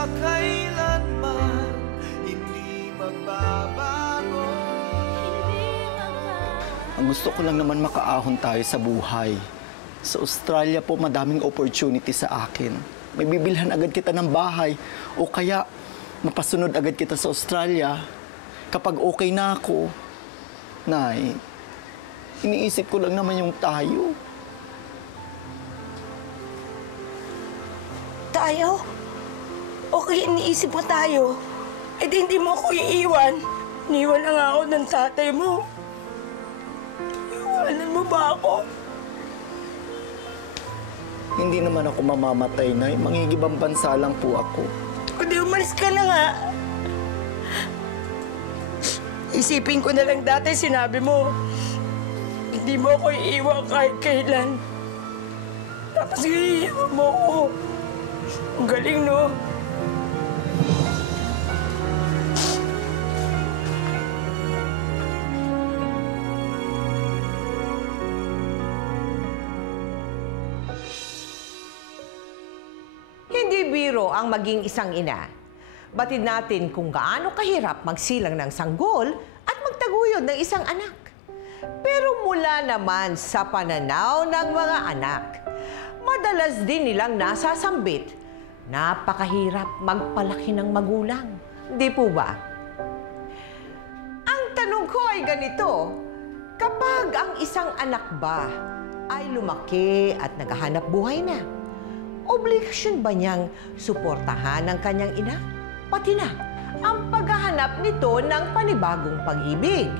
magpakailanman hindi magbabago. Ang gusto ko lang naman makaahon tayo sa buhay. Sa Australia po, madaming opportunity sa akin. May bibilhan agad kita ng bahay o kaya mapasunod agad kita sa Australia kapag okay na ako. Nay, iniisip ko lang naman yung tayo. Tayo? Okay, iniisip mo tayo. Eh di hindi mo ako iiwan. Iniwan na nga ako ng tatay mo. Iwanan mo ba ako? Hindi naman ako mamamatay, Nay. Mangingibang bansa lang po ako. O di umalis ka na nga. Isipin ko na lang dati sinabi mo. Hindi mo ako iiwan kahit kailan. Tapos iiwan mo ako. Ang galing, no? Hindi biro ang maging isang ina. Batid natin kung gaano kahirap magsilang ng sanggol at magtaguyod ng isang anak. Pero mula naman sa pananaw ng mga anak, madalas din nilang nasasambit, napakahirap magpalaki ng magulang. Di po ba? Ang tanong ko ay ganito, kapag ang isang anak ba ay lumaki at naghahanap buhay na, obligasyon ba niyang suportahan ang kanyang ina? Pati na ang paghahanap nito ng panibagong pag-ibig.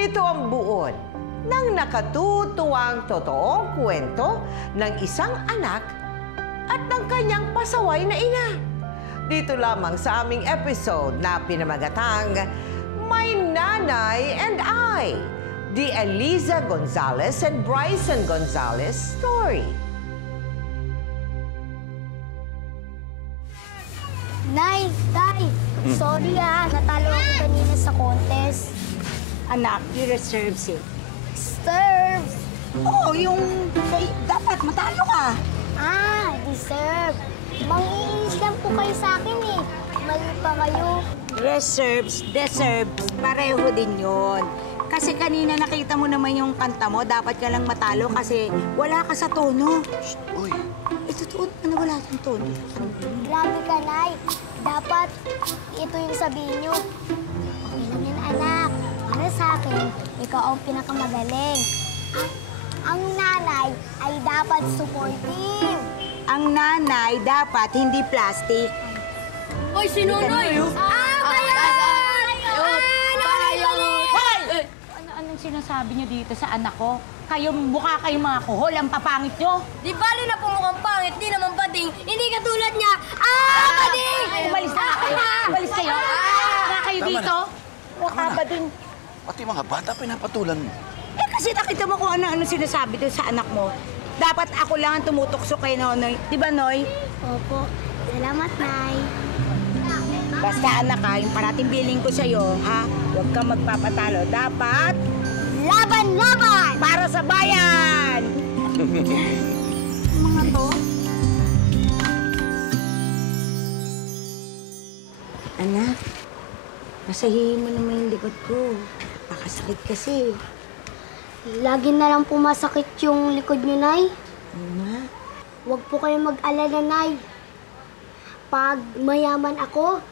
Ito ang buod ng nakatutuwang totoong kwento ng isang anak at ng kanyang pasaway na ina. Dito lamang sa aming episode na pinamagatang My Nanay and I, the Eliza Gonzalez and Bryson Gonzalez story. Nay, Tay, sorry natalo ako kanina sa contest. Anak, you deserve it. Serves! Oo, dapat matalo ka. Deserve. Mangiinis lang po kayo sa akin eh. Mali pa kayo. Deserves, pareho din yun. Kasi kanina nakita mo naman yung kanta mo, dapat ka lang matalo kasi wala ka sa tono. Shh, uy. Totoo na wala kang tono. Grabe ka, Nay. Dapat ito yung sabihin nyo. Okay lang yan, anak. Para sa akin, ikaw ang pinakamagaling. Ang nanay ay dapat supportive. Ang nanay dapat hindi plastic. Hoy, si Nonoy! Anong sinasabi niyo dito sa anak ko? Kayo, mukha kayong mga kuhol, ang papangit niyo. Di bali na po mukhang pangit, di naman bading, hindi katulad niya. Bading! Umalis na kayo. Umalis kayo. Wala kayo dito. Mukha ba din? Pati mga bata, pinapatulan mo. Eh kasi nakita mo kung ano sinasabi doon sa anak mo. Dapat ako lang ang tumutukso kay Nonoy. Di ba, Noy? Opo. Salamat, Nay. Basta anak ha, yung parating billing ko sa'yo, ha? Huwag kang magpapatalo. Dapat... Laban! para sa bayan! Mga to? Anak, masahihin mo naman yung likod ko. Nakasakit kasi. Lagi na lang po masakit yung likod nyo, Nay. Nga? Huwag po kayong mag-alala, Nay. Pag mayaman ako,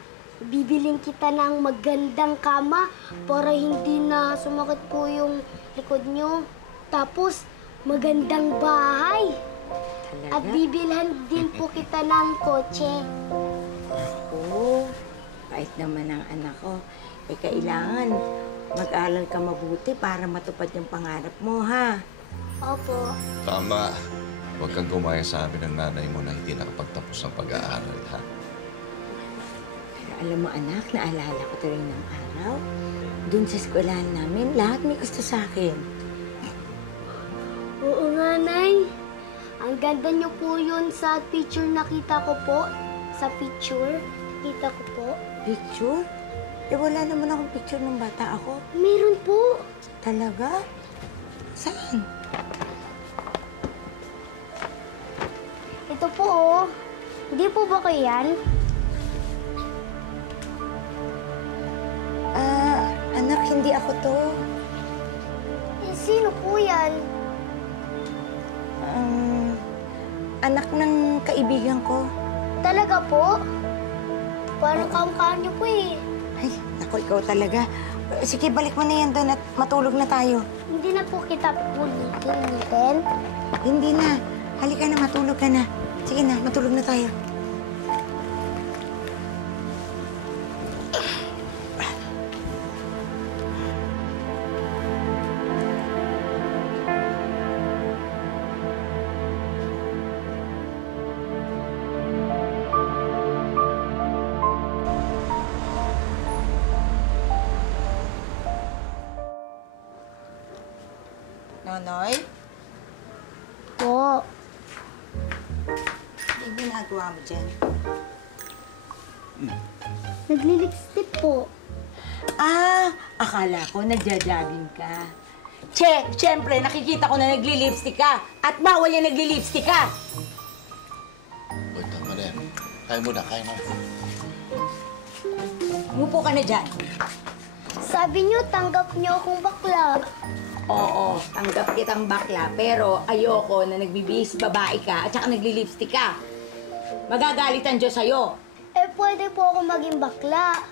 bibiling kita ng magandang kama para hindi na sumakit po yung likod nyo. Tapos, magandang bahay. Talaga? At bibilhan din po kita ng kotse. Oo. Bait naman ang anak ko. Eh, kailangan mag-aral ka mabuti para matupad yung pangarap mo, ha? Opo. Tama. Huwag kang gumaya sa amin ng nanay mo na hindi nakapagtapos ng pag-aaral, ha? Pero alam mo, anak, naalala ko tuloy ng araw. Doon sa eskwelahan namin, lahat may gusto sa akin. Oo nga, Nay. Ang ganda niyo po yun sa picture nakita ko po. Sa picture, kita ko po. Picture? Eh, wala naman akong picture ng bata ako. Meron po. Talaga? Saan? Ito po, oh. Hindi po ba kayo yan? hindi ako to. Eh, sino po yan? Anak ng kaibigan ko. Talaga po? Parang kamukha niyo po eh. Ay, naku, ikaw talaga. Sige, balik mo na yan doon at matulog na tayo. Hindi na po kita pulitin. Hindi na. Halika na, matulog ka na. Sige na, matulog na tayo. Nonoy? Po. Ano ginagawa mo dyan? Nagli-lipstick po. Akala ko nagja-jogging ka. Siyempre, nakikita ko na nagli-lipstick ka. At bawal yung nagli-lipstick ka. Uy, tama na yan. Kaya mo na, kaya mo. Umupo ka na dyan. Sabi niyo, tanggap niyo akong bakla. Oo, tanggap kitang bakla, pero ayoko na nagbibihis babae ka at saka nagli-lipstick ka. Magagalit ang Diyos sa'yo. Eh, pwede po ako maging bakla.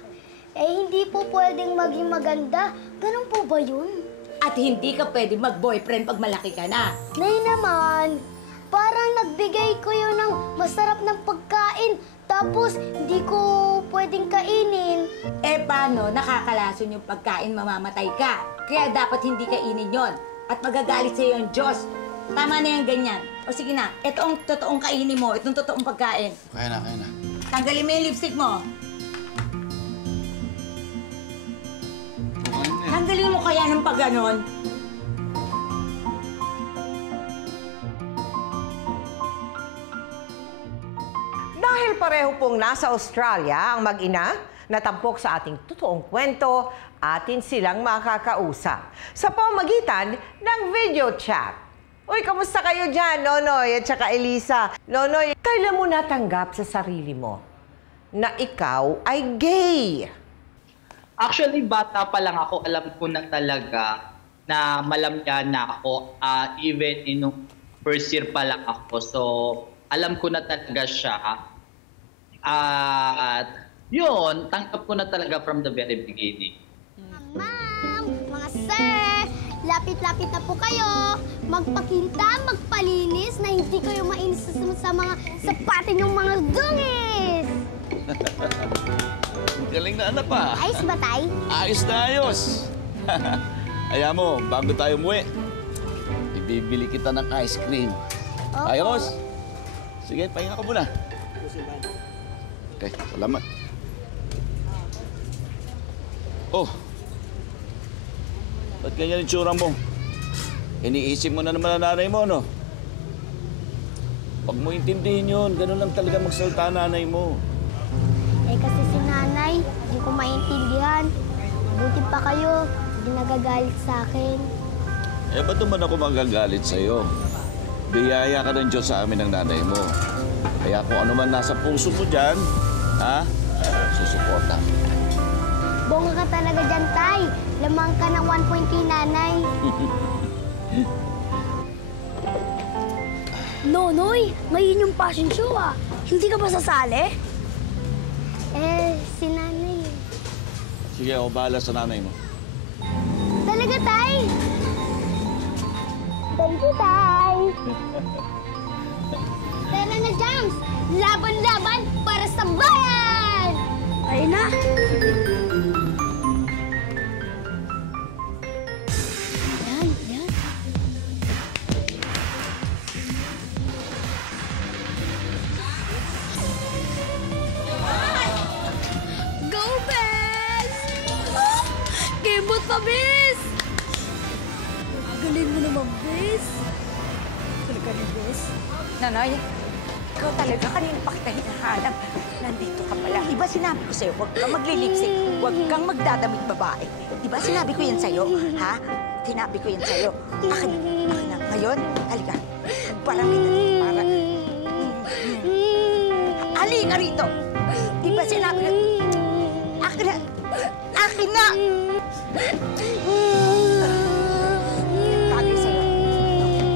Eh, hindi po pwedeng maging maganda. Ganun po ba yun? At hindi ka pwede mag-boyfriend pag malaki ka na. Nay naman, parang nagbigay ko yun ng masarap ng pagkain, tapos hindi ko pwedeng kainin. Eh, paano? Nakakalason yung pagkain, mamamatay ka. Kaya dapat hindi kainin yon. At magagalit sa'yo yung Diyos. Tama na yan, ganyan. O sige na, ito ang totoong kainin mo, itong totoong pagkain. Kaya na, kaya na. Tanggalin mo yung lipstick mo. Tanggalin mo kaya ng pag-ganon. Dahil pareho pong nasa Australia ang mag-ina, natampok sa ating totoong kwento, atin silang makakausap sa pamamagitan ng video chat. Uy, kamusta kayo dyan, Nonoy at saka Elisa? Nonoy, kailan mo natanggap sa sarili mo na ikaw ay gay? Actually, bata pa lang ako, alam ko na talaga na malamya na ako, even in first year pa lang ako. So, alam ko na talaga siya. At yun, tanggap ko na talaga from the very beginning. Ma'am, mga sir, lapit-lapit na po kayo. Magpakita, magpalinis na hindi kayo mainis sa mga sapatin ng mga dungis. Galing na anak pa. Ayos ba, tay? Ayos na ayos. Ayaw mo, bago tayo umuwi, ibibili kita ng ice cream. Opo. Ayos? Sige, pahinga ka muna. Okay, salamat. Oh, ba't ganyan yung tsura mo? Iniisip mo na naman ang nanay mo, no? Huwag mo intindihin yun. Ganun lang talaga magsalita nanay mo. Eh kasi si nanay, hindi ko maintindihan. Buti pa kayo, hindi nagagalit sa akin. Eh, ba't naman ako magagalit sa'yo? Biyaya ka ng Diyos sa amin ng nanay mo. Kaya kung ano man nasa puso mo dyan, ha? Susuporta. Bongga ka talaga dyan, tay. Lamang ka ng 1 point kay nanay. Nonoy, ngayon yung fashion show ah. Hindi ka ba sasali? Eh, si nanay. Sige, ako bahala sa nanay mo. Talaga, tay? Thank you, tay. Tara na, Jams! Laban-laban para sa bayan! Ayun na! Yan, yan. Go, Bes! Kembot pa, Bes! Galing mo naman, Bes. Talaga rin, Bes. Nonoy, ikaw talaga, kanina pa kita hinahanap. Nandito ka pala. Di ba sinabi ko sa'yo, huwag kang magli-lipstick, huwag kang magdadamit babae. Di ba sinabi ko yan sa'yo, ha? Sinabi ko yan sa'yo. Akin na. Ngayon, halika. Parang kita para... Halika rito! Di ba sinabi ko... Akin na! akin na! Bagay sa'yo.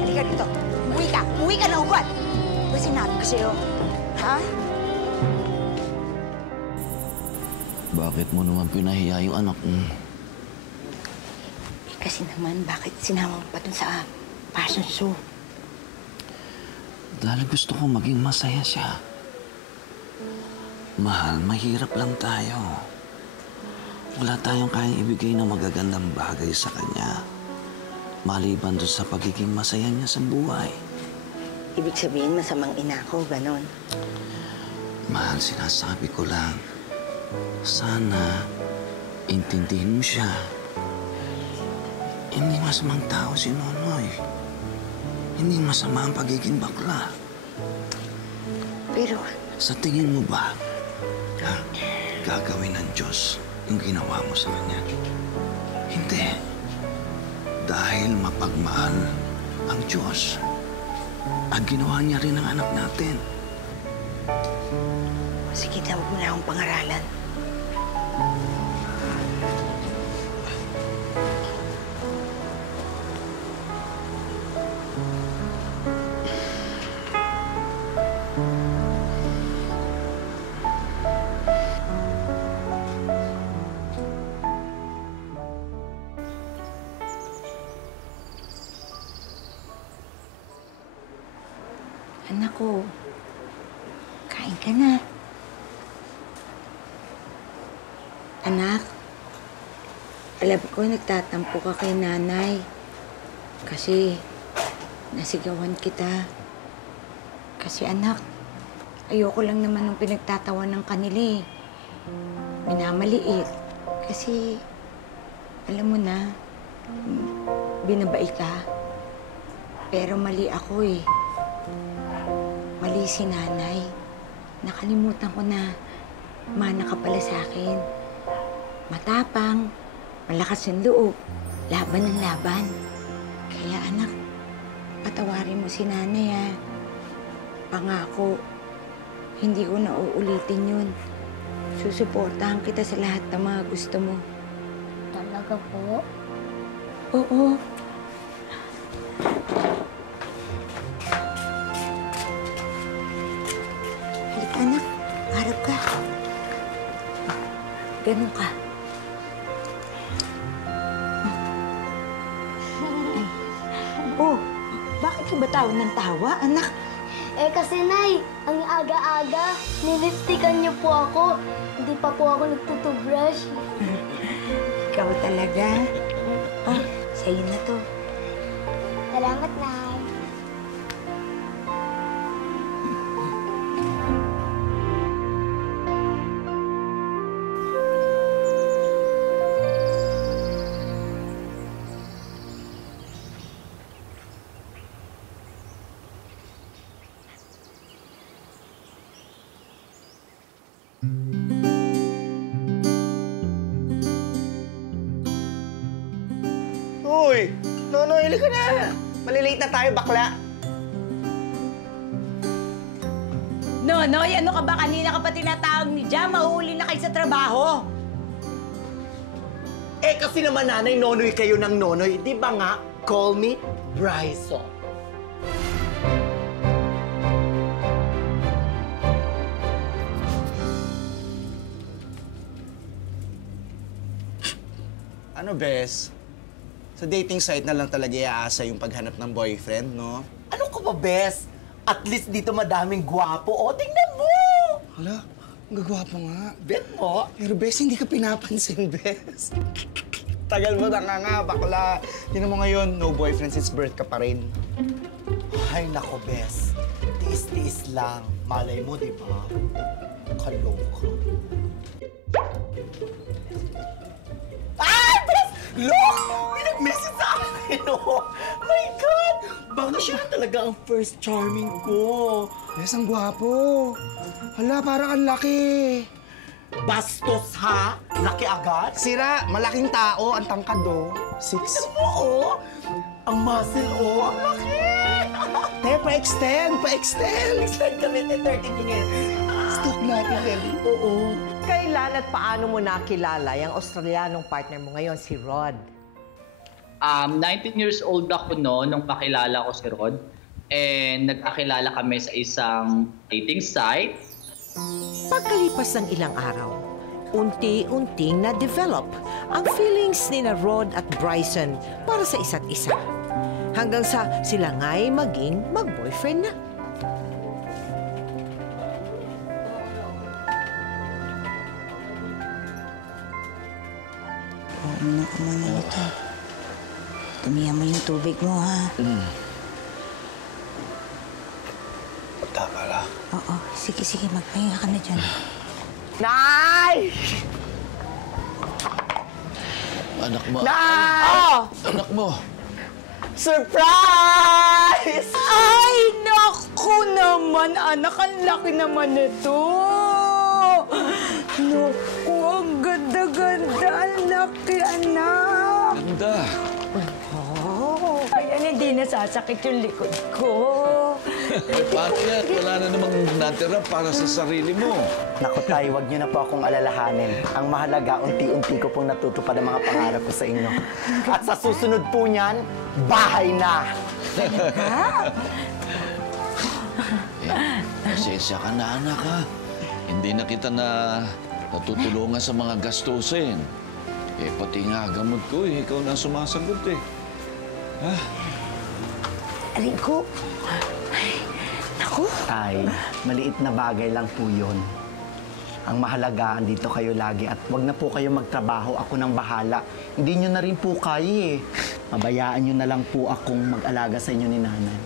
Halika dito. Umuwi ka. Umuwi ka na ugad. Ba sinabi ko sa'yo? Ha? Bakit mo naman pinahiya yung anak mo? Kasi naman, bakit sinama mo pa dun sa fashion show? Dahil gusto ko maging masaya siya. Mahal, mahirap lang tayo. Wala tayong kayang ibigay ng magagandang bagay sa kanya. Maliban doon sa pagiging masaya niya sa buhay. Ibig sabihin, masamang ina ko, ganon. Mahal, sinasabi ko lang. Sana, intindihin mo siya. Hindi masamang tao si Nonoy. Hindi masama ang pagiging bakla. Pero, Sa tingin mo ba, gagawin ng Diyos yung ginawa mo sa Kanya? Hindi. Dahil mapagmahal ang Diyos at ginawa niya rin ang anak natin. sige na, huwag mo na akong pangaralan. Anak ko, kain ka na. Anak, alam ko nagtatampo ka kay nanay. Kasi nasigawan kita. Kasi anak, ayoko lang naman ng pinagtatawan ng kanila eh. Minamaliit. Kasi, alam mo na, binabai ka. Pero mali ako eh. Mali si nanay. Nakalimutan ko na mana ka pala sa akin. Matapang, malakas yung loob, laban ng laban. Kaya anak, patawarin mo si nanay ha. Pangako, hindi ko na uulitin yun. Susuportahan kita sa lahat ng mga gusto mo. Talaga po? Oo. Halika anak, harap ka. Ganun ka. Oh, bakit ka ba tawa ng tawa, anak? Eh kasi, Nay, ang aga-aga, nilipstikan niyo po ako. Hindi pa po ako nagtutubrush. Ikaw talaga? Oh, sa'yo na to. Salamat, Nay. Uy! Nonoy, halika na! Malilate na tayo, bakla. Nonoy, ano ka ba? Kanina ka pa tinatawag ni Jam. Mahuli na kayo sa trabaho. Eh, kasi naman nanay, nonoy kayo ng nonoy. Di ba nga? Call me Bryson. Ano, Bes? Sa dating site na lang talaga iaasa yung paghanap ng boyfriend, no? Ano ka ba, Bes? At least dito madaming gwapo. O, tingnan mo! Hala, ang gagwapo nga. Bet mo? Pero, Bes, hindi ka pinapansin, Bes. Tagal mo na nga, bakla. Tingnan mo ngayon, no boyfriend since birth ka pa rin. Ay, nako, Bes. Tiis-tiis lang. Malay mo, di ba? Kaloka. Ay, Bes! Look! May nag-message sa akin, oh! My God! Baka siya na talaga ang first charming ko. Bes, ang gwapo. Hala, parang ang laki. Bastos, ha? Laki agad? Sira, malaking tao, ang tangkad, oh. 6. Tignan mo, oh! Ang muscle, oh! Ang laki! Te, pa-extend, pa-extend. Extend kami, 30 minutes. Stock natin, Ellie. Oo. Kailan at paano mo nakilala yung Australianong partner mo ngayon, si Rod? 19 years old ako nung makilala ko si Rod. And nagkakilala kami sa isang dating site. Pagkalipas ng ilang araw, unti-unting na-develop ang feelings ni na Rod at Bryson para sa isa't isa. Hanggang sa sila nga'y maging mag-boyfriend na. Uminom ka muna nito. Tumihan mo yung tubig mo, ha? Tama lang. Oo. Sige, magpahinga ka na dyan. Nay! Anak mo. Nay! Anak mo. Surprise! Ay, naku naman, anak. Ang laki naman nito. Naku, ang ganda-ganda. Ang laki, anak. Ganda. Ayan, hindi nasasakit yung likod ko. Paano yan? Wala na namang natira para sa sarili mo. Naku tay, huwag niyo na po akong alalahanin. Ang mahalaga, unti-unti ko pong natutupad ang mga pangarap ko sa inyo. At sa susunod po niyan, bahay na! Pasensya ka na, anak, ha? Hindi na kita natutulungan sa mga gastusin. Pati nga gamot ko, ikaw na sumasagot, Ha? Rico. Ay, naku. Tay, maliit na bagay lang po yun. Ang mahalaga, andito kayo lagi at wag na po kayo magtrabaho. Ako nang bahala. Hindi nyo na rin po kaya Mabayaan nyo na lang po akong mag-alaga sa inyo ni nanay.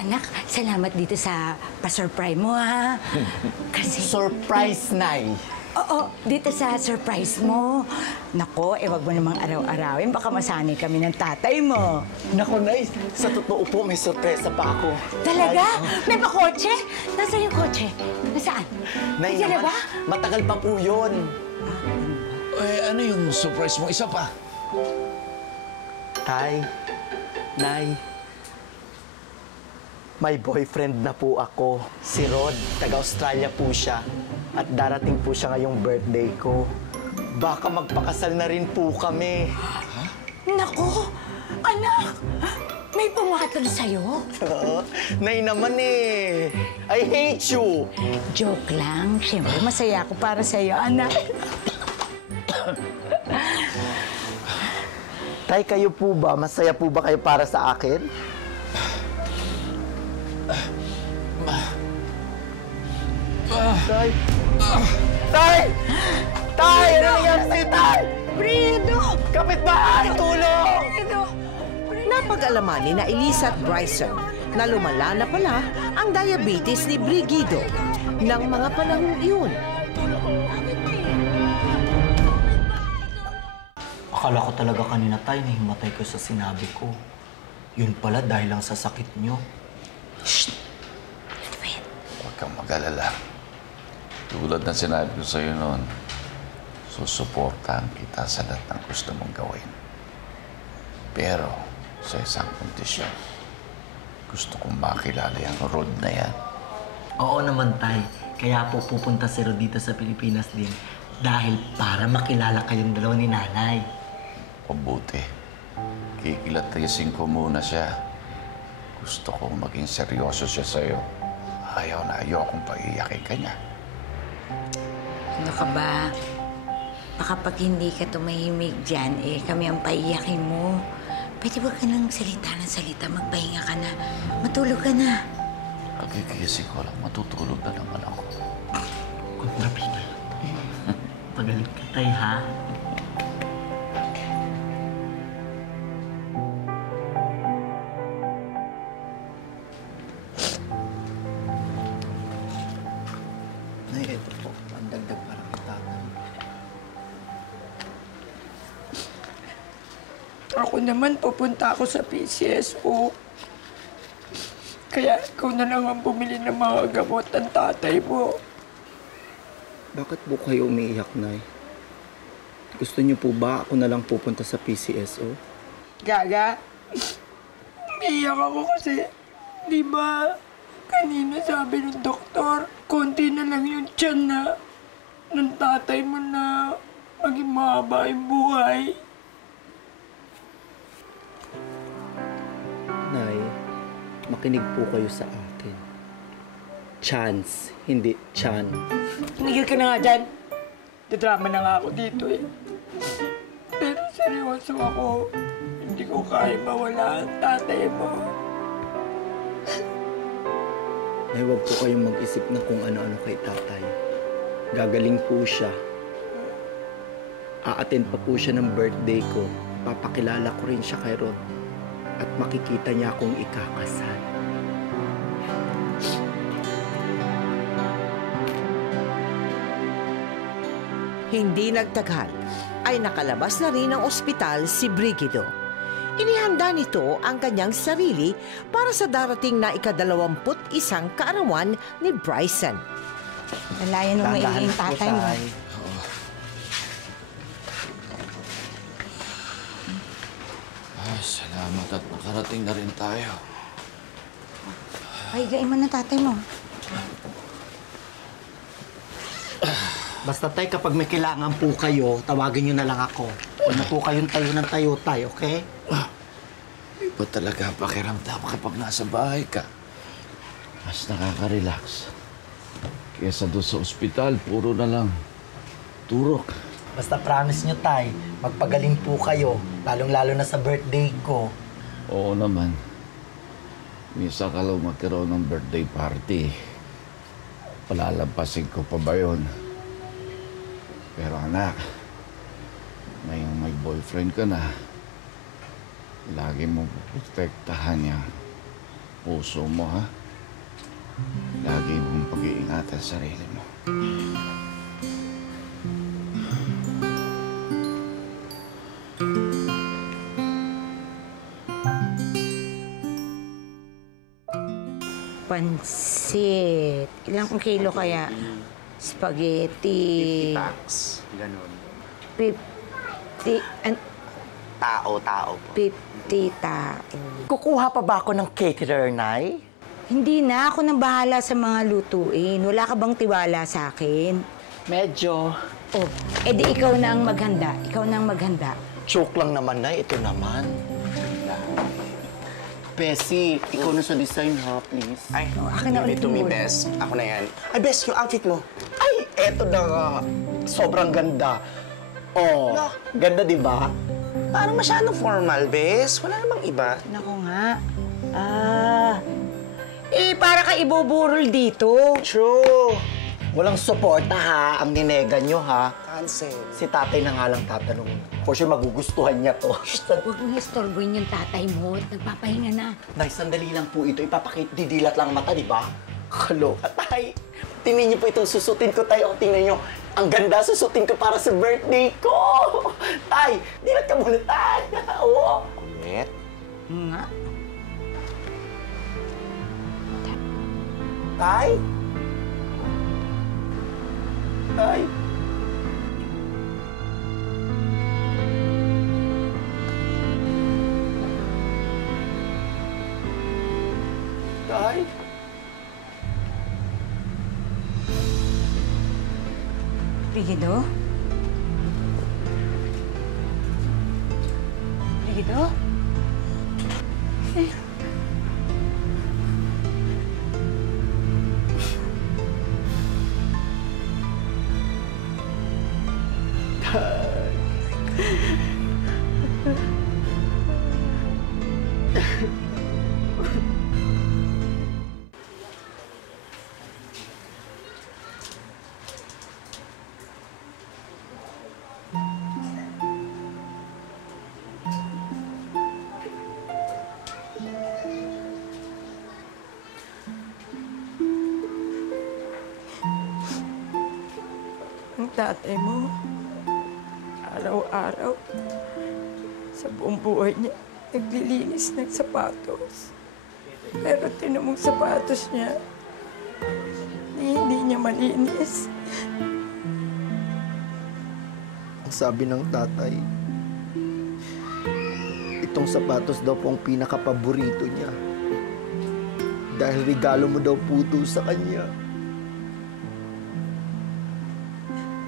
Anak, salamat dito sa pa-surprise mo, ha? Kasi... Surprise, Nay! Oo, dito sa surprise mo. Nako, wag mo namang araw-arawin. Baka masanay kami ng tatay mo. Naku, Nay, sa totoo po, may sorpresa pa ako. Talaga? May pa kotse? Nasaan yung kotse? Nasaan? Nay, Nandiyan na naman, ba? matagal pa po yun. Ano yung surprise mo? Isa pa. Tay, Nay, may boyfriend na po ako. Si Rod, taga-Australia po siya. At darating po siya ngayong birthday ko. Baka magpakasal na rin po kami. Nako, anak! May pumatol sa'yo? Nay naman I hate you! Joke lang. Siyempre, masaya ako para sa'yo, anak. Tay, kayo po ba? Masaya po ba kayo para sa akin? Tay! Tay! Tay! Ano nangyari sa'yo, Tay? Brido! Kapitbahay! Tulong! Napag-alaman ni na Elisa at Bryson na lumala na pala ang diabetes ni Brigido ng mga panahong iyon. Akala ko talaga kanina, Tay, na himatay ko sa sinabi ko. Yun pala dahil lang sa sakit nyo. Huwag kang mag-alala. Tulad na sinabi ko sa'yo noon, susuportahan kita sa lahat ng gusto mong gawin. Pero sa isang kondisyon, gusto kong makilala yung Rod na yan. Oo naman, Tay. Kaya po pupunta si Rod dito sa Pilipinas din. Dahil para makilala kayong dalawa ni Nanay. Mabuti. Kikilatisin ko muna siya. Gusto kong maging seryoso siya sa'yo. Ayaw na ayaw akong paiyakin ka niya. Ano ka ba? Baka pag hindi ka tumahimik dyan, kami ang paiyakin mo. Pwede ba ka nang salita ng salita? Magpahinga ka na. Matulog ka na. Kagigising ko lang, matutulog na naman ako. Kontrabida. Pagalit ka, Tay, ha? Nay, ito po. Ang dagdag para kay tatay. Ako naman, pupunta ako sa PCSO. Kaya ikaw na lang ang bumili ng mga gamot ng tatay mo. Bakit po kayo umiiyak, Nay? Gusto niyo po ba ako na lang pupunta sa PCSO? Gaga, umiiyak ako kasi, di ba, kanina sabi ng doktor, konti na lang yung tiyan na ng tatay mo na maging mahaba yung buhay. Nay, makinig po kayo sa akin. Chance, hindi Chan. Tumigil ka na nga dyan. Dadrama na nga ako dito eh. Pero seryoso ako. Hindi ko kaya mawala ang tatay mo. Nay, huwag po kayong mag-isip na kung ano-ano kay tatay. Gagaling po siya. A-attend pa po siya ng birthday ko. Papakilala ko rin siya kay Rod. At makikita niya akong ikakasal. Hindi nagtagal ay nakalabas na rin ng ospital si Brigido. Inihanda nito ang kanyang sarili para sa darating na ika-21 kaarawan ni Bryson. Lalayan mo maiging tatay mo. Salamat at nakarating na rin tayo. Pahigain mo na tatay mo. Basta tay, kapag may kailangan po kayo, tawagin niyo na lang ako. Huwag na po kayong tayo ng tayo, tay, okay? Iba talaga pakiramdam kapag nasa bahay ka. Mas nakaka-relax. Kesa doon sa ospital, puro na lang turok. Basta promise niyo, tay, magpagaling po kayo, lalong-lalo na sa birthday ko. Oo naman. Minsan ka lang magkaroon ng birthday party. Palalampasin ko pa ba yun? Pero anak, ngayong may boyfriend ka na, lagi mo protektahan niya puso mo, ha? Lagi mong pag-iingatan sarili mo. Pansit. Ilang kilo kaya? Spaghetti. 50 packs. Ganon. 50... Tao po. 50 tao. Kukuha pa ba ako ng caterer, Nay? Hindi na. Ako nang bahala sa mga lutuin. Wala ka bang tiwala sa akin? Medyo. Oh, edi ikaw na ang maghanda. Ikaw na ang maghanda. Joke lang naman, Nay. Ito naman. Bessie, ikaw na sa design, ha, please. Ay, akin na ulit to me, muna. Bes. Ako na yan. Ay, Bes, yung outfit mo. Ay, eto na nga. Sobrang ganda. Oh, No. ganda, di ba? Parang masyadong formal, Bes. Wala namang iba. Naku nga. Para ka ibuburol dito. True. Walang suporta, ha, ang ninega nyo, ha. Cancel. Si tatay na nga lang tatanong. For sure, magugustuhan niya to. Huwag mong istorbohin yung tatay mo at nagpapahinga na. Nay, sandali lang po ito. Didilat lang ang mata, di ba? Kaloka, tay. Tingnan niyo po itong susutin ko, tay. O, tingnan niyo. Ang ganda susutin ko para sa birthday ko. Tay, dilat ka muna, tay. Oo. Wait. Nga. Tay? Tay? Tay? Brigido? Brigido? Ang tatay mo, araw-araw, sa buong buhay niya, naglilinis ng sapatos. Pero tinamong sapatos niya, hindi niya malinis. Ang sabi ng tatay, itong sapatos daw po ang pinakapaborito niya. Dahil regalo mo daw po ito sa kanya.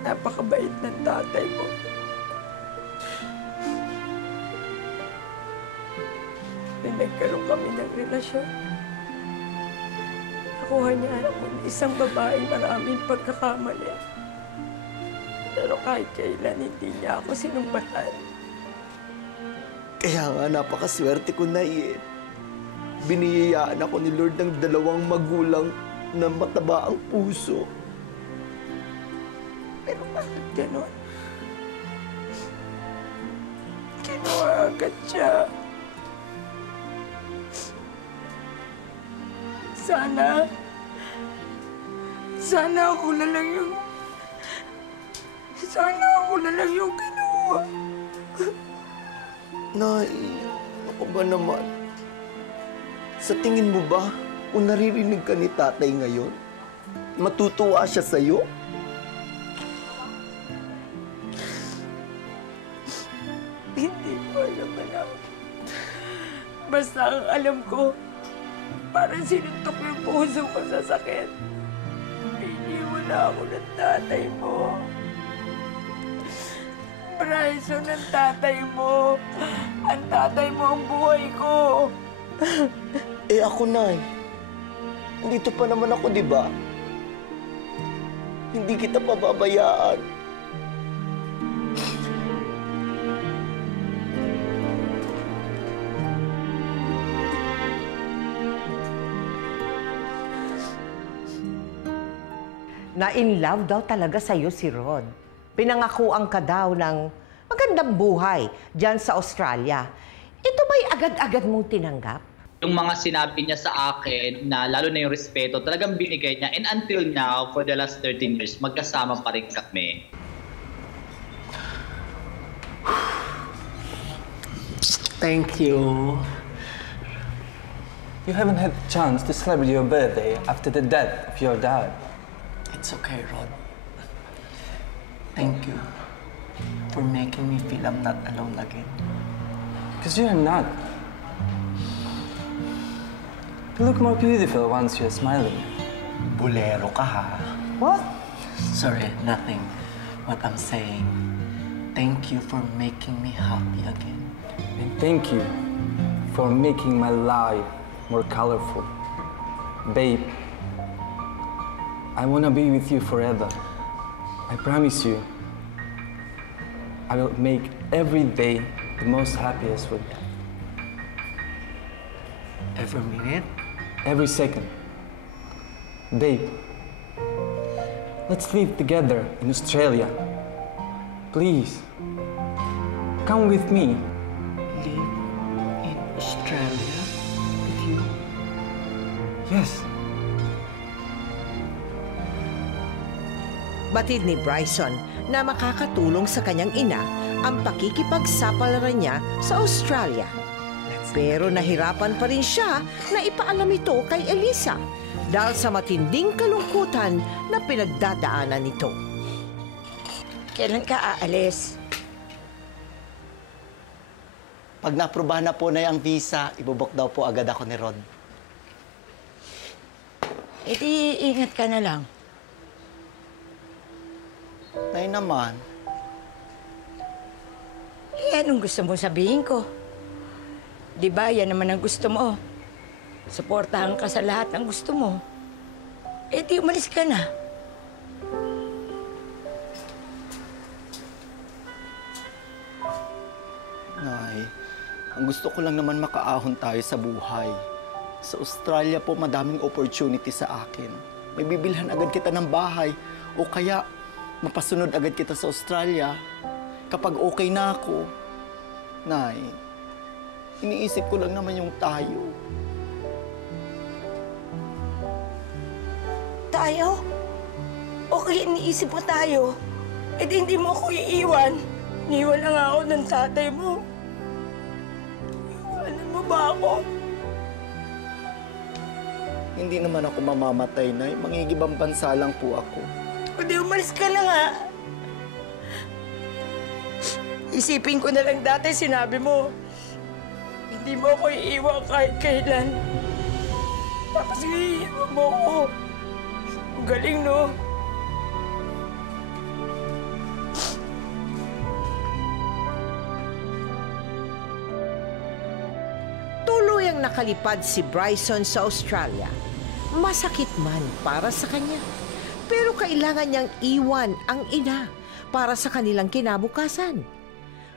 Napakabait ng tatay mo. Nagkaroon kami ng relasyon. Nakuha niya ako ng isang babae maraming pagkakamali. Pero kahit kailan, hindi niya ako sinumbatan. Kaya nga, napakaswerte ko na biniyayaan ako ni Lord ng 2 magulang na mataba ang puso. Pero bakit ganon? Kinuha agad siya. Sana ako na lang yung kinuha. Nay, ako ba naman? Sa tingin mo ba, kung naririnig ka ni tatay ngayon, matutuwa siya sa'yo? Hindi ko alam. Basta ang alam ko, parang sinuntok yung puso ko sa sakit. Iniwan ako ng tatay mo. Bryson, ang tatay mo. Ang tatay mo ang buhay ko. Ako, Nay. Nandito pa naman ako, di ba? Hindi kita pababayaan. Na in love daw talaga sa'yo si Rod. Pinangakuan ka daw ng magandang buhay dyan sa Australia. Ito ba'y agad-agad mong tinanggap? Yung mga sinabi niya sa akin na lalo na yung respeto, talagang binigay niya. And until now, for the last 13 years, magkasama pa rin kami. Thank you. You haven't had the chance to celebrate your birthday after the death of your dad. It's okay, Rod. Thank you for making me feel I'm not alone again. Because you're not. You look more beautiful once you're smiling. Bulero ka, ha? What? Sorry, nothing. What I'm saying, thank you for making me happy again. And thank you for making my life more colorful. Babe, I want to be with you forever. I promise you, I will make every day the most happiest with you. Every minute? Every second. Babe, let's live together in Australia. Please, come with me. Live in Australia with you? Yes. Batid ni Bryson na makakatulong sa kanyang ina ang pakikipagsapalaran niya sa Australia. Pero nahirapan pa rin siya na ipaalam ito kay Elisa dahil sa matinding kalungkutan na pinagdadaanan nito. Kailan ka aalis? Pag naaprubahan na po na yung visa, ibubok daw po agad ako ni Rod. Edi, ingat ka na lang. Nay naman. Anong gusto mo sabihin ko? Di ba, yan naman ang gusto mo. Suportahan ka sa lahat ng gusto mo. Di umalis ka na. Nay, ang gusto ko lang naman makaahon tayo sa buhay. Sa Australia po, madaming opportunity sa akin. May bibilhan agad kita ng bahay o kaya mapasunod agad kita sa Australia kapag okay na ako. Nay, iniisip ko lang naman yung tayo. Tayo? Okay, iniisip mo tayo. Di hindi mo ako iiwan. Iniwan lang ako ng tatay mo. Iwanan mo ba ako? Hindi naman ako mamamatay, Nay. Mangingibang bansa lang po ako. Di umalis ka na nga. Isipin ko na lang dati sinabi mo. Hindi mo ako iiwan kahit kailan. Tapos iiwan mo ako. Ang galing, no? nang nakalipad si Bryson sa Australia. Masakit man para sa kanya. Pero kailangan niyang iwan ang ina para sa kanilang kinabukasan.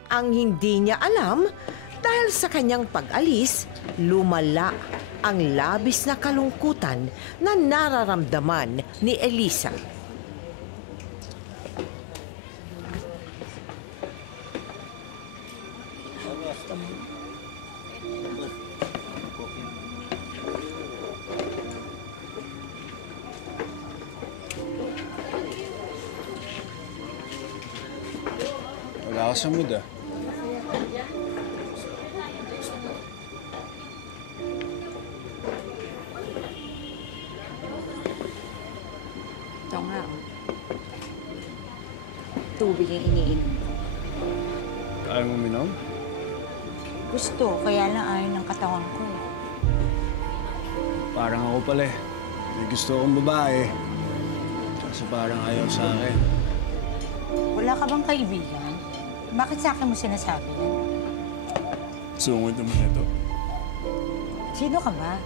Ang hindi niya alam, dahil sa kanyang pag-alis, lumala ang labis na kalungkutan na nararamdaman ni Elisa. Wala ako sa mood ah. Ito nga, oh. Tubig yung iniinom. Ayaw mo minom? Gusto, kaya lang ayaw ng katawan ko eh. Parang ako pala eh. May gusto akong babae. Kasi parang ayaw sa akin. Wala ka bang kaibigan? Bakit sa akin mo sinasabi yan? Sungod naman ito. Sino ka ba?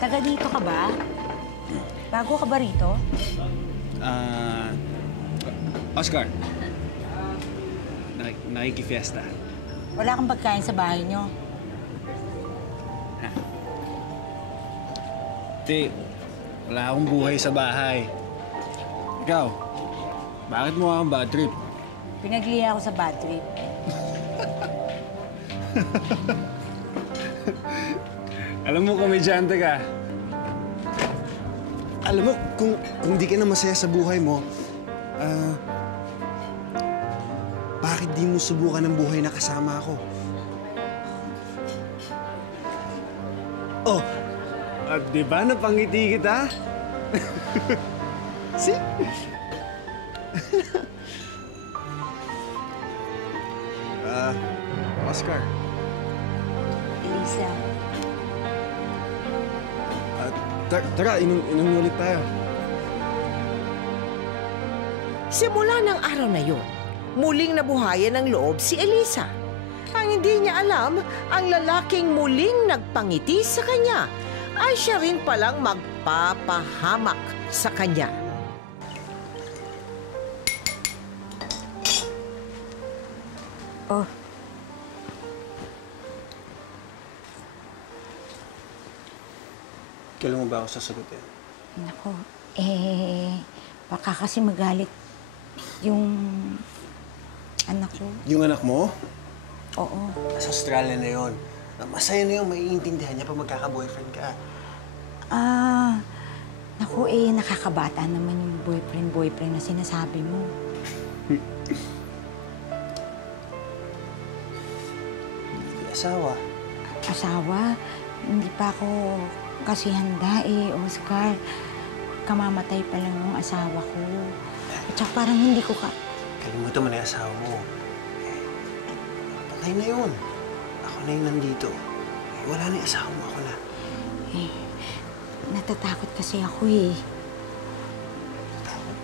Taga dito ka ba? Bago ka ba rito? Oscar. Nakikifiesta. Wala kang pagkain sa bahay niyo. Te, wala akong buhay sa bahay. Ikaw, bakit mo akong bad trip? Pinagliya ako sa bad trip. Alam mo, komedyante ka. Alam mo, kung di ka na masaya sa buhay mo, bakit di mo subukan ng buhay na kasama ako? Oh, at di ba napangiti kita? See? Oscar. Elisa. Tara, inom ulit tayo. Simula ng araw na yun, muling nabuhayan ng loob si Elisa. Ang hindi niya alam, ang lalaking muling nagpangiti sa kanya ay siya rin palang magpapahamak sa kanya. Oh. Kailan mo ba ako sasagutin? Nako, baka kasi magalit yung anak ko. Yung anak mo? Oo. Sa Australia na yun. Masaya na yung maiintindihan niya pag magkaka-boyfriend ka. Naku, nakakabata naman yung boyfriend na sinasabi mo. Asawa? Asawa? Hindi pa ako kasi handa Oscar. Kamamatay pa lang yung asawa ko. At saka parang hindi ko ka... Kalimutan mo na yung asawa mo. Patay na yun. Ako na yung nandito. Wala na yung asawa mo. Ako na. Natatakot kasi ako Takot?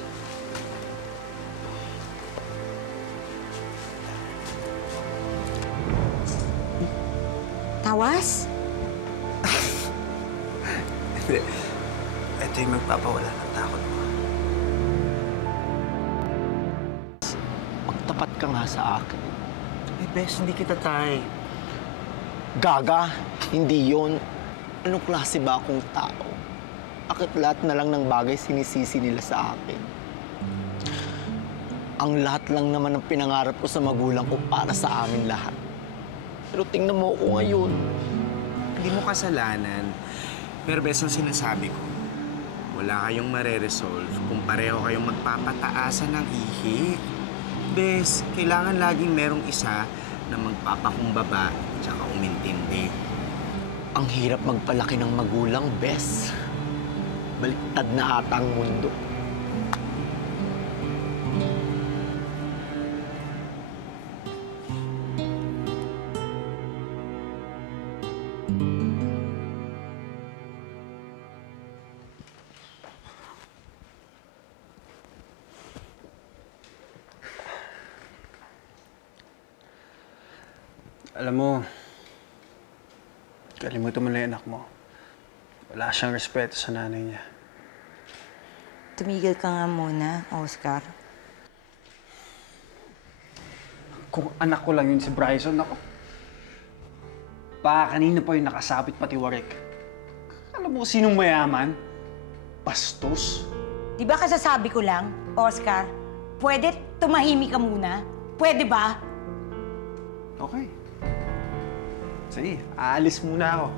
Tawas? Hindi. Ito yung magpapawala ng takot mo. Magtapat ka nga sa akin. Bes, hindi kita tay. Gaga, hindi yon. Anong klase ba akong tao? Bakit lahat na lang ng bagay sinisisi nila sa akin? Ang lahat lang naman ng pinangarap ko sa magulang ko para sa amin lahat. Pero tingnan mo ako ngayon. Hindi mo kasalanan. Pero bes, ang sinasabi ko, wala kayong mare-resolve kung pareho kayong magpapataasan ng ihi. Bes, kailangan laging merong isa na magpapakumbaba tsaka umintindi. Ang hirap magpalaki ng magulang, Bes. Baliktad na ata ang mundo. Alam mo, Kalimutan mo na yung anak mo. Wala siyang respeto sa nanay niya. Tumigil ka nga muna, Oscar. Kung anak ko lang yun si Bryson, ako. Baka kanina pa yung nakasabit pati warik. Alam mo sinong mayaman? Bastos. Di ba kasasabi ko lang, Oscar, pwede tumahimik ka muna? Pwede ba? Okay. Sige, aalis muna ako.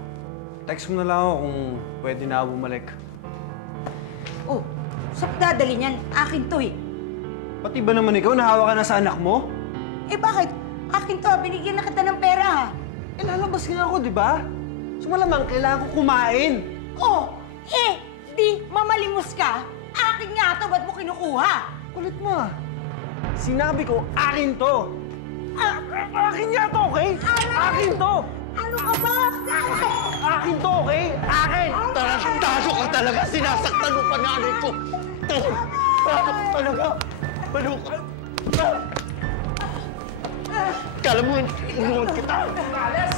Text mo na lang ako kung pwede na ako bumalik. Oh, saan dadali niyan? Akin to eh. Pati ba naman ikaw, nahawa ka na sa anak mo? Eh bakit? Akin to, binigyan na kita ng pera ha. Eh lalabas nga ako, di ba? So malamang kailangan ko kumain. Oh, di mamalimos ka. Akin nga to, ba't mo kinukuha? Kulit mo ah. Sinabi ko, akin to. Akin nga to, okay? Akin to! Ano ka ba? Akin to, okay? Akin! Tarantado ka talaga! Sinasaktan mo panganay ko! Tarantado ka talaga! Balo ka! Kala mo, inuwan kita! Alis!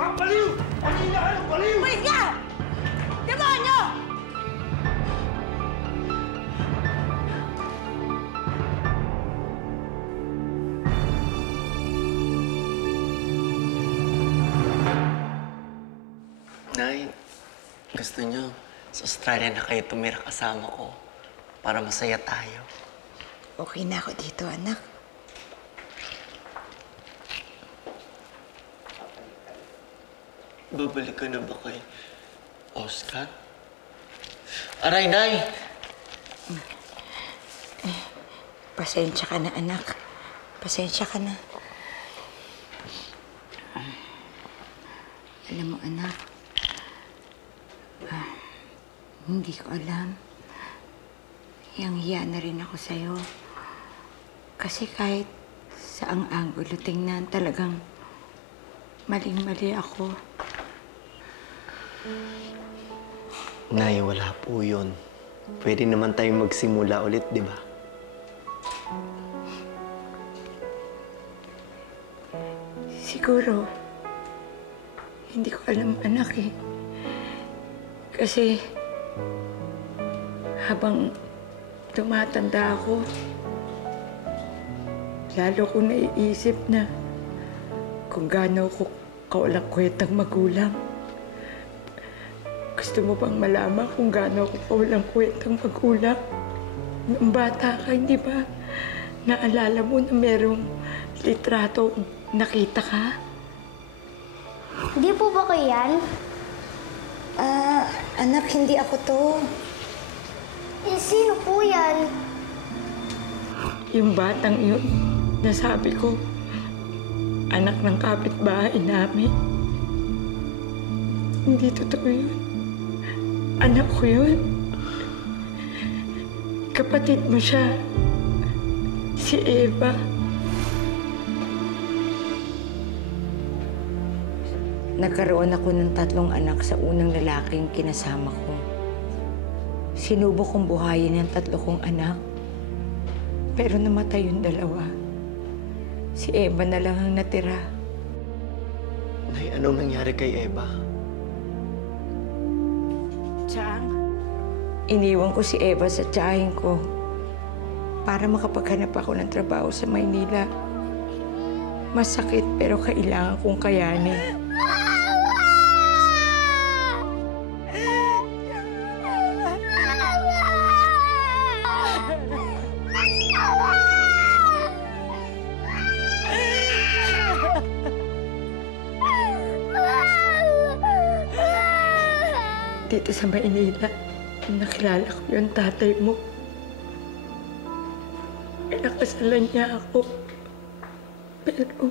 Baliw! Baliw na kayo! Baliw! Umalis ka! Demonyo! Nay, gusto niyo, sa Australia na kayo tumira kasama ko para masaya tayo. Okay na ako dito, anak. Babalik ka na ba kay Oscar? Aray, Nay! Pasensya ka na, anak. Pasensya ka na. Alam mo, anak, hindi ko alam. Hiyang-hiya na rin ako sa'yo. Kasi kahit saang anggulo tingnan, talagang maling-mali ako. Nay, wala po yun. Pwede naman tayong magsimula ulit, di ba? Siguro, hindi ko alam, anak eh. Kasi habang tumatanda ako, lalo ko naiisip na kung gaano ko kawalang kwentang magulang. Gusto mo bang malaman kung gaano ako kawalang kwentang magulang? Nung bata ka, hindi ba naalala mo na merong litrato nakita ka? Hindi po ba kayo yan? Anak, hindi ako to. Eh, sino po yan? Yung batang yun, nasabi ko, anak ng kapitbahay namin. Hindi totoo yun. Anak ko yun. Kapatid mo siya. Si Eva. Nagkaroon ako ng 3 anak sa unang lalaking kinasama ko. Sinubok kong buhayin ang 3 kong anak. Pero namatay yung 2. Si Eva na lang ang natira. Nay, anong nangyari kay Eva? Chang, iniwan ko si Eva sa tiyahin ko para makapaghanap ako ng trabaho sa Maynila. Masakit pero kailangan kong kayanin. Dito sa Maynila, nakilala ko yung tatay mo. Pinakasalan niya ako. Pero,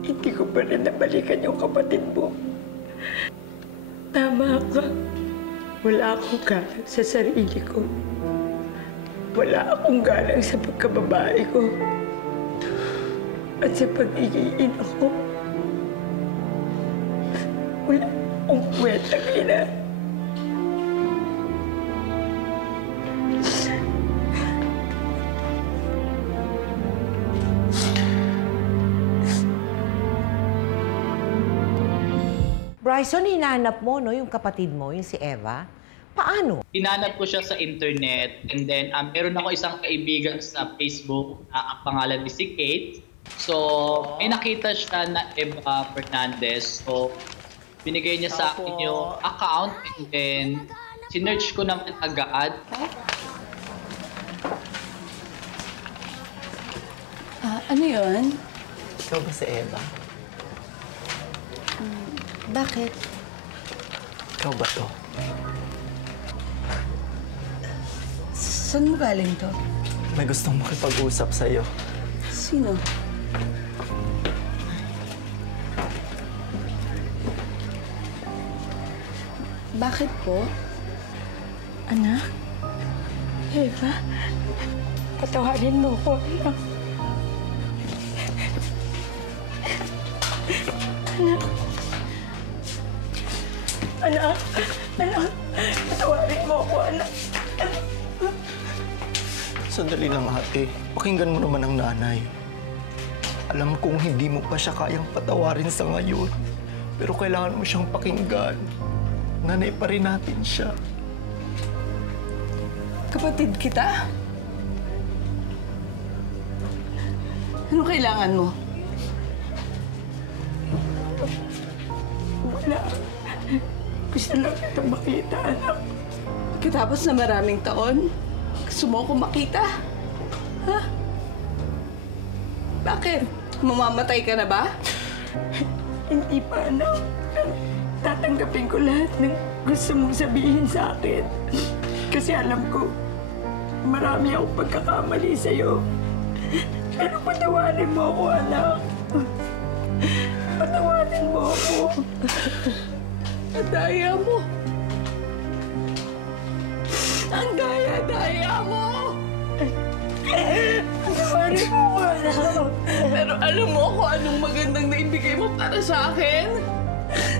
hindi ko pa rin nabalikan yung kapatid mo. Tama ka. Wala akong galang sa sarili ko. Wala akong galang sa pagkababae ko. At sa pag-iiin ako. Wala akong kwentang ina. Bryson, hinahanap mo, no, yung kapatid mo, yung si Eva. Paano? Hinanap ko siya sa internet and then meron ako isang kaibigan sa Facebook na ang pangalan ni si Kate. So, may nakita siya na Eva Fernandez. So, binigay niya sa akin yung account and then sinearch ko naman agad. Ano yun? Ikaw ba si Eva? Bakit? Ikaw ba to? Saan mo galing to? May gustong makipag-usap sa'yo. Sino? Bakit po? Anak? Eva, patawarin mo ko, anak. Anak. Anak. Anak. Patawarin mo ko, anak. Sandali lang, ate. Pakinggan mo naman ang nanay. Alam kong hindi mo pa siya kayang patawarin sa ngayon. Pero kailangan mo siyang pakinggan. Nanay pa rin natin siya. Kapatid kita? Ano kailangan mo? Wala. Gusto lang kita makita, anak. Pagkatapos na maraming taon, gusto mo akong makita? Ha? Bakit? Mamamatay ka na ba? Hindi pa, anak. Tatanggapin ko lahat ng gusto mong sabihin sa akin. Kasi alam ko, marami akong pagkakamali sa'yo. Pero patawarin mo ako, anak. Patawarin mo ako. Ang daya mo. Ang daya-daya mo. Patawarin mo ako, anak. Pero alam mo kung anong magandang naibigay mo para sa akin?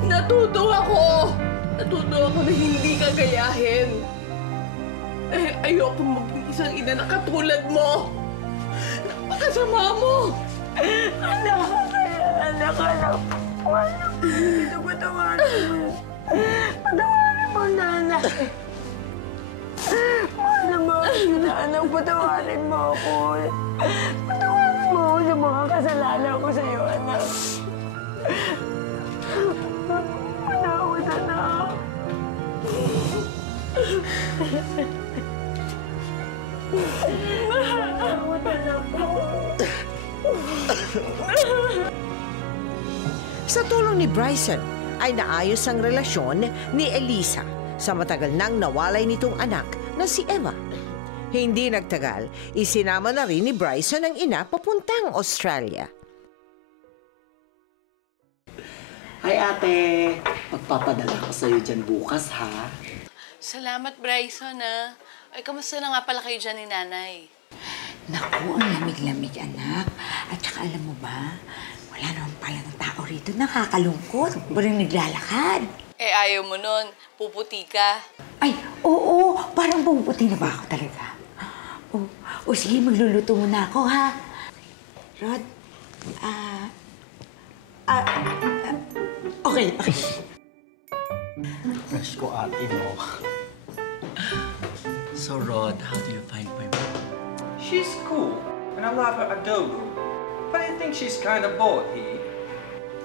Natuto ako na hindi ka gayahin. Dahil ayoko maging isang ina na katulad mo. Napakasama mo. Anak, anak. Dito patawarin mo. Patawarin mo, nanay. Anak, patawarin mo ako. Patawarin mo ako sa mga kasalanan ko sa'yo, anak. Panawad, anak. Panawad, anak ko. Sa tulong ni Bryson, ay naayos ang relasyon ni Elisa sa matagal nang nawalay nitong anak na si Eva. Hindi nagtagal, isinama na rin ni Bryson ang ina papuntang Australia. Hi, ate. Magpapadala ko sa'yo dyan bukas, ha? Salamat, Bryson, ha? Ay, kamusta na nga pala kayo dyan ni Nanay? Naku, ang lamig-lamig, anak. At saka alam mo ba, wala naman palang tao rito. Nakakalungkot. Walang naglalakad. Eh, ayaw mo nun. Puputi ka. Ay, oo. Parang pumuputi na ba ako talaga? O sige, magluluto muna ako, ha? Rod, okay. Fresh ko, ate, no? So, Rod, how do you find my mom? She's cool, and I love her adorable. But I think she's kind of bored here.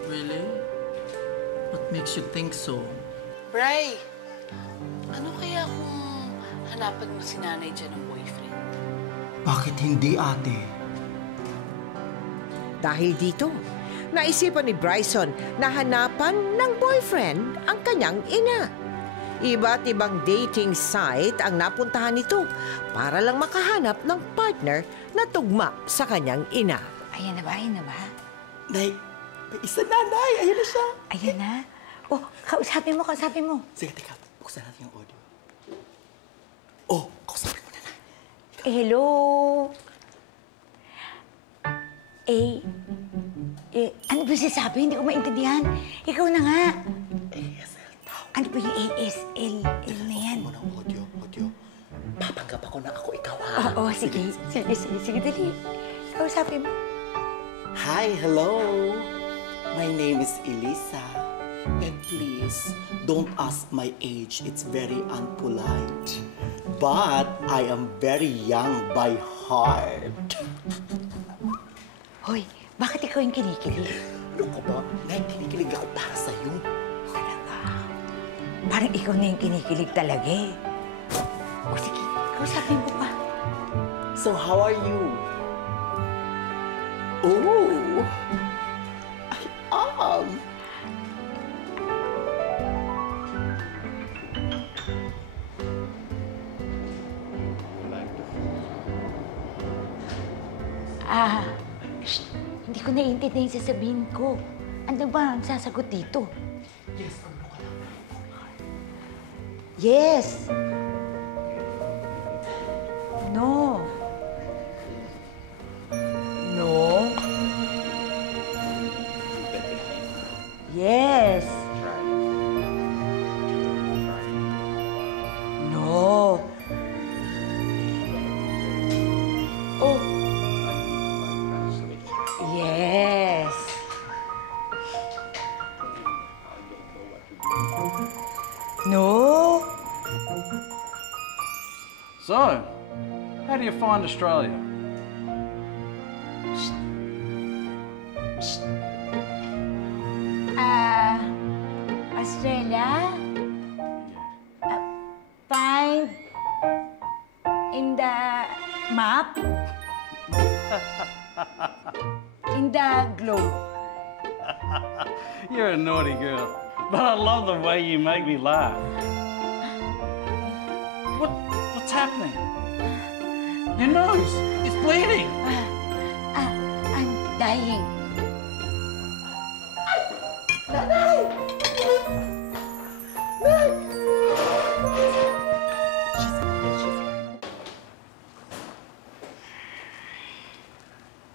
Really? What makes you think so? Bray, ano kaya kung hanapan mo si Nanay dyan ng boyfriend? Bakit hindi, ate? Dahil dito, naisipan ni Bryson na hanapan ng boyfriend ang kanyang ina. Iba't ibang dating site ang napuntahan nito para lang makahanap ng partner na tugma sa kanyang ina. Ayan na ba? Ayan na ba? Nay, may isa na, Nay. Ayan na siya. Ayan na? Oh, kausapin mo. Sige, teka. Buksan natin yung audio. Oh, kausapin mo na, Nay. Hello? Ano ba sinasabi? Hindi ko maintindihan. Ikaw na nga. ASL tao. Ano ba yung ASL na yan? Mo ng audio. Papanggap ako na ako ikaw, ha? Oo, sige. Sige, dali. Kausapin mo. Hi, hello. My name is Elisa. And please, don't ask my age. It's very unpolite. But I am very young by heart. Hoy, bakit ikaw yung kinikilig? Ano ka ba? Nay, kinikilig ako para sa'yo. Talaga? Parang ikaw na yung kinikilig talaga eh. O sige, kausapin ko pa. So how are you? Oh, I am. Hindi ko naiintindihan yung sasabihin ko. Ano ba ang sasagot dito? Yes, ano ka lang? Yes. No. No. Yes. No. Oh. Yes. No. So, how do you find Australia? Australia? Find in the map? In the globe? You're a naughty girl, but I love the way you make me laugh. What's happening? Your nose is bleeding. I'm dying.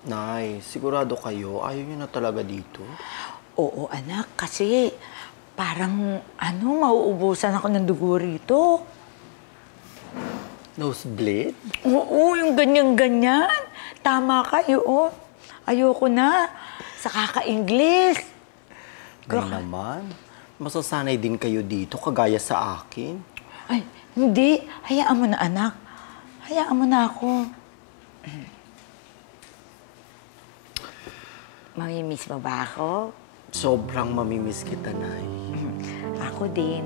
Nay, sigurado kayo? Ayaw niyo na talaga dito? Oo, anak, kasi parang mauubusan ako ng dugo rito. Nosebleed? Oo, yung ganyan-ganyan. Tama kayo, oh. Ayoko na. Sa kaka-Ingles. Nay naman, masasanay din kayo dito, kagaya sa akin. Ay, hindi. Hayaan mo na, anak. Hayaan mo na ako. Mamimiss mo ba ako? Sobrang mamimiss kita, Nay. Ako din.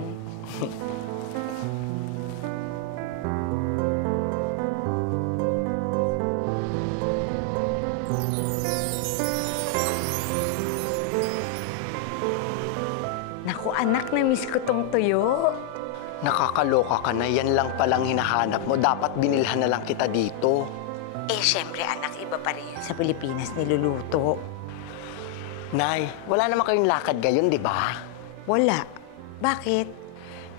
Naku, anak, na-miss ko tong tuyo. Nakakaloka ka na. Yan lang palang hinahanap mo. Dapat binilhan na lang kita dito. Eh, syempre, anak, iba pa rin yun sa Pilipinas niluluto. Nay, wala naman kayong lakad ngayon, di ba? Wala. Bakit?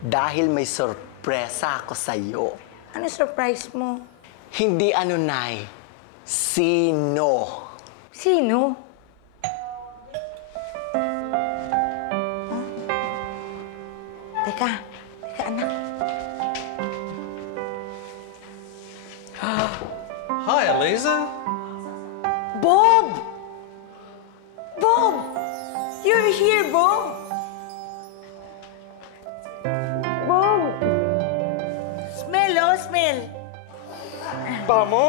Dahil may sorpresa ako sa'yo. Ano surprise mo? Hindi ano, Nay. Sino? Sino? Teka, anak. Hi, Eliza. Bob! Bob! You're here, Bob! Bob! Smell, oh, smell! Bamo!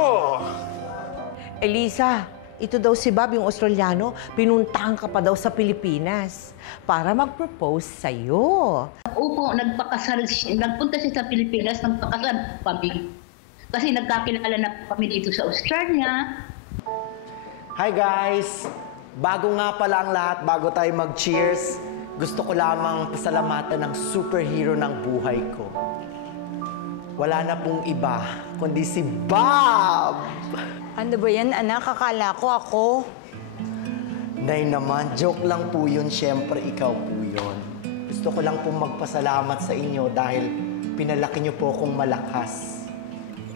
Elisa, ito daw si Bob, yung Australiano, pinuntahan ka pa daw sa Pilipinas para mag-propose sa'yo. Opo, nagpunta siya sa Pilipinas, nagpakasal kami. Kasi nagkakilala na kami dito sa Australia. Hi guys! Bago nga pala ang lahat, bago tayo mag-cheers, gusto ko lamang pasalamatan ng superhero ng buhay ko. Wala na pong iba, kundi si Bob! Ano ba yan, anak? Akala ko ako. Nay naman, joke lang po yun. Siyempre, ikaw po yun. Gusto ko lang pong magpasalamat sa inyo dahil pinalaki niyo po akong malakas.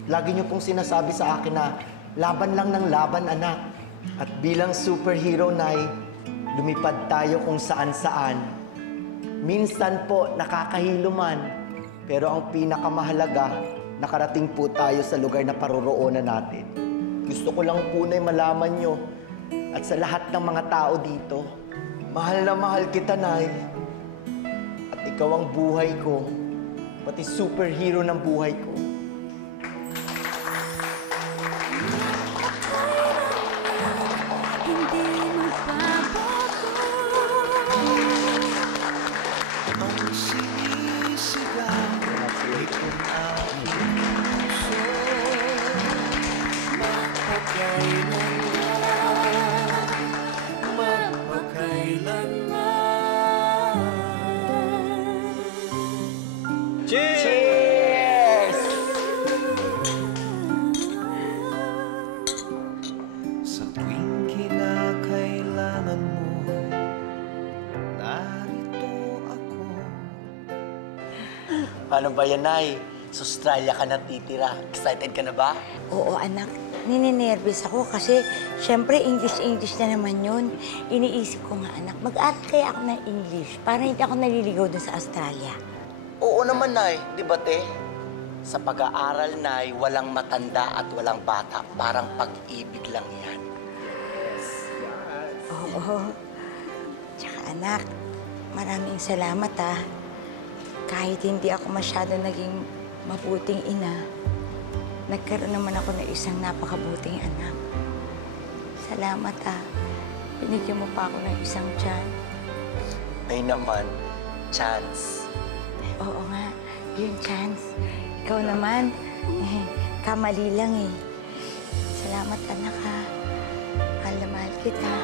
Lagi niyo pong sinasabi sa akin na laban lang ng laban, anak. At bilang superhero, Nay, lumipad tayo kung saan-saan. Minsan po, nakakahilo man. Pero ang pinakamahalaga, nakarating po tayo sa lugar na paroroonan natin. Gusto ko lang po na malaman nyo at sa lahat ng mga tao dito, mahal na mahal kita, Nay. Ikaw ang buhay ko, pati superhero ng buhay ko. Ang sinisigaw, ito ang puso. Magpakailanman. Cheers! Sa tuwing kinakailangan mo, narito ako. Paano ba yan, Nay? Sa Australia ka na titira. Excited ka na ba? Oo, anak. Nininervous ako kasi syempre English na naman yun. Iniisip ko nga, anak, mag-aral kaya ako ng English para hindi ako naliligaw dun sa Australia. Oo naman, Nay. Di ba, te? Sa pag-aaral, Nay, walang matanda at walang bata. Parang pag-ibig lang yan. Oo. Tsaka anak, maraming salamat Kahit hindi ako masyado naging mabuting ina, nagkaroon naman ako ng isang napakabuting anak. Salamat Binigyan mo pa ako ng isang chance. Ay naman, chance. Oo nga, yung chance. Ikaw naman, kamali lang Salamat anak Mahal na mahal kita.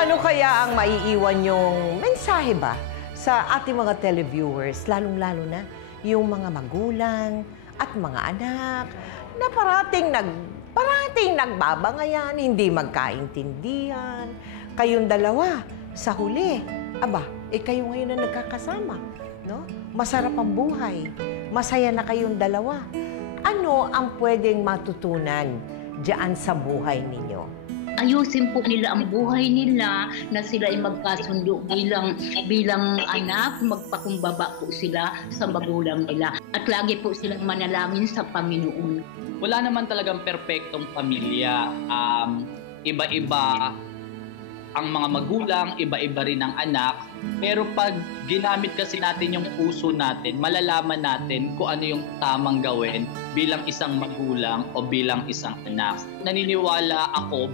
Ano kaya ang maiiwan yung mensahe ba sa ating mga televiewers, lalong-lalo na yung mga magulang at mga anak na parating nagbabangayan, hindi magkaintindihan. Kayong dalawa, sa huli, kayo ngayon na nagkakasama, no? Masarap ang buhay, masaya na kayong dalawa. Ano ang pwedeng matutunan diyan sa buhay ninyo? Ayusin po nila ang buhay nila na sila ay magkasundo bilang anak, magpakumbaba po sila sa magulang nila. At lagi po silang manalangin sa Panginoon. Wala naman talagang perpektong pamilya. Iba-iba ang mga magulang, iba-iba rin ang anak. Pero pag ginamit kasi natin yung puso natin, malalaman natin kung ano yung tamang gawin bilang isang magulang o bilang isang anak. Naniniwala ako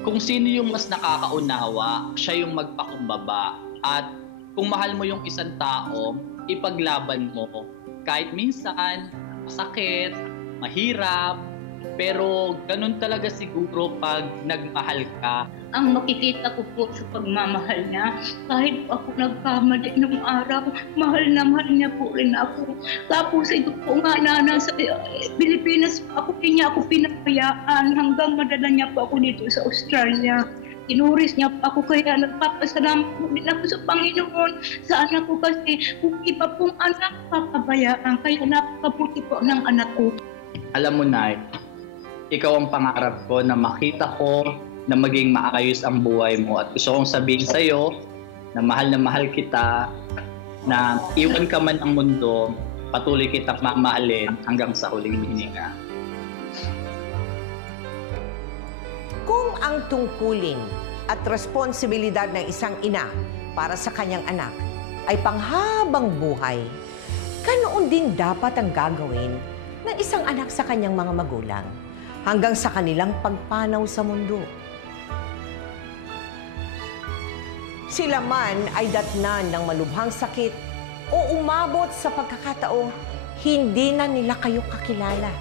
kung sino yung mas nakakaunawa, siya yung magpakumbaba. At kung mahal mo yung isang tao, ipaglaban mo. Kahit minsan, masakit, mahirap, pero ganun talaga siguro pag nagmahal ka. Ang makikita ko po sa pagmamahal niya, kahit ako nagkamali nung araw, mahal na mahal niya po rin ako. Tapos ito po nga na nasa Pilipinas, hindi niya ako pinapayaan hanggang madala niya po ako dito sa Australia. Tinuris niya pa ako, kaya nagpapasalamat po din ako sa Panginoon, sa anak ko kasi kung iba pong anak papabayaan, kaya napakabuti po ng anak ko. Alam mo, Nay, ikaw ang pangarap ko na makita ko na maging maayos ang buhay mo. At gusto kong sabihin sa'yo na mahal kita, na iwan ka man ang mundo, patuloy kitang mamahalin hanggang sa huling hininga. Kung ang tungkulin at responsibilidad ng isang ina para sa kanyang anak ay panghabang buhay, ganoon din dapat ang gagawin ng isang anak sa kanyang mga magulang hanggang sa kanilang pagpanaw sa mundo. Sila man ay datnan ng malubhang sakit o umabot sa pagkakataong hindi na nila kayo kakilala.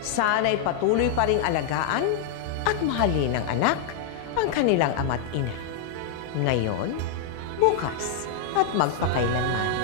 Sana'y patuloy pa ring alagaan at mahalin ng anak ang kanilang ama't ina. Ngayon, bukas at magpakailanman.